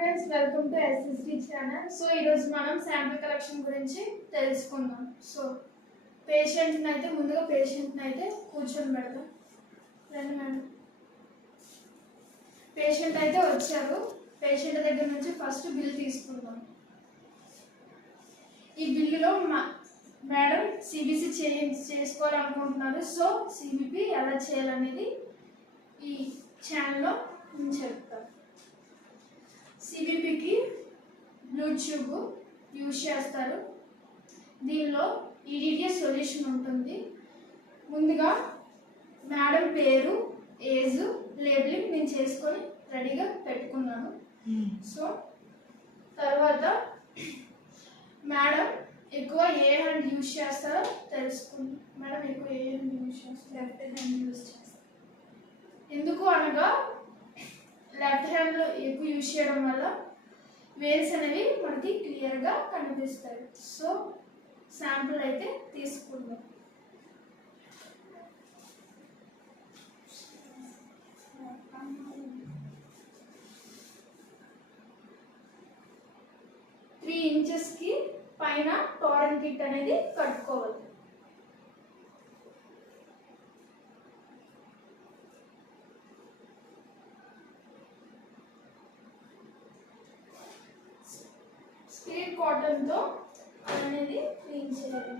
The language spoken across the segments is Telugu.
Friends, welcome to SSD channel. So ఈరోజు మనం శాంపిల్ కలెక్షన్ గురించి తెలుసుకుందాం. సో పేషెంట్ని అయితే కూర్చొని పెడదాం. రండి మేడం. పేషెంట్ అయితే వచ్చారు. పేషెంట్ దగ్గర నుంచి ఫస్ట్ బిల్ తీసుకుందాం. ఈ బిల్లులో మేడం సిబిసి చేసుకోవాలనుకుంటున్నారు. సో సిబిపి ఎలా చేయాలనేది ఈ ఛానల్లో నేను చెప్తాను. సిబిపికి బ్లూ ట్యూబ్ యూజ్ చేస్తారు. దీనిలో ఈడిటిఎస్ సొల్యూషన్ ఉంటుంది. ముందుగా మేడం పేరు, ఏజ్, లేబులింగ్ నేను చేసుకొని రెడీగా పెట్టుకున్నాను. సో తర్వాత మేడం ఎక్కువ ఏ హ్యాండ్ యూజ్ చేస్తారో తెలుసుకుంది. మేడం ఎక్కువ ఏ హ్యాండ్ యూజ్ చేస్తారు? లెఫ్ట్ హ్యాండ్ యూజ్ చేస్తారు. ఎందుకు అనగా లెఫ్ట్ హ్యాండ్లో ఎక్కువ యూజ్ చేయడం వల్ల వేల్స్ అనేవి మనకి క్లియర్గా కనిపిస్తాయి. సో శాంపుల్ అయితే తీసుకుందాం. త్రీ ఇంచెస్కి పైన టోరన్ కిట్ అనేది కట్టుకోవాలి. స్పీడ్ కాటన్తో అనేది క్లీన్ చేయాలి.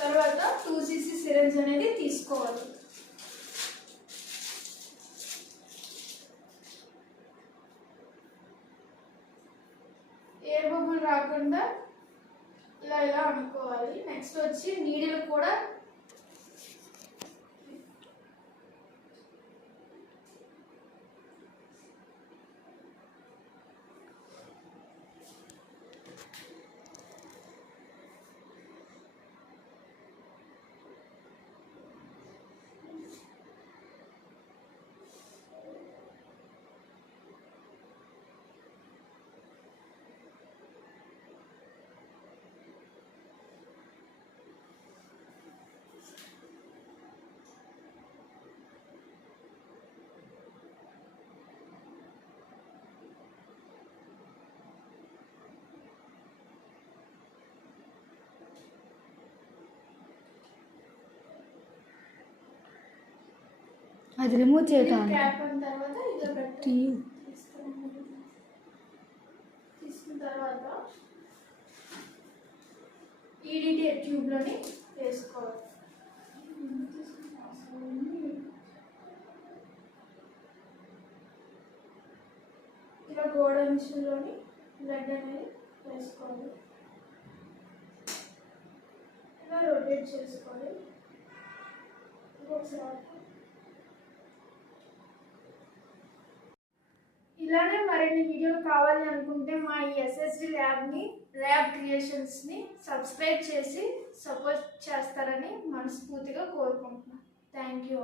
తర్వాత 2cc సిరంజ్ అనేది తీసుకోవాలి. ఎయిర్ బబుల్ రాకుండా ఇలా అనుకోవాలి. నెక్స్ట్ వచ్చి నీడిల్ కూడా అది రిమూవ్ చేయటం క్యాప్ అయిన తర్వాత ఇలా పెట్టి తీసుకున్న తర్వాత ఈడిటి ట్యూబ్లోని వేసుకోవాలి. ఇలా గోడ మిషన్లోని బ్లడ్ అనేది వేసుకోవాలి. ఇలా రొటేట్ చేసుకోవాలి. ఒకసారి ఇలానే మరిన్ని వీడియోలు కావాలి అనుకుంటే మా ఈ ఎస్ఎస్డి ల్యాబ్ క్రియేషన్స్ని సబ్స్క్రైబ్ చేసి సపోర్ట్ చేస్తారని మనస్ఫూర్తిగా కోరుకుంటున్నాను. Thank you.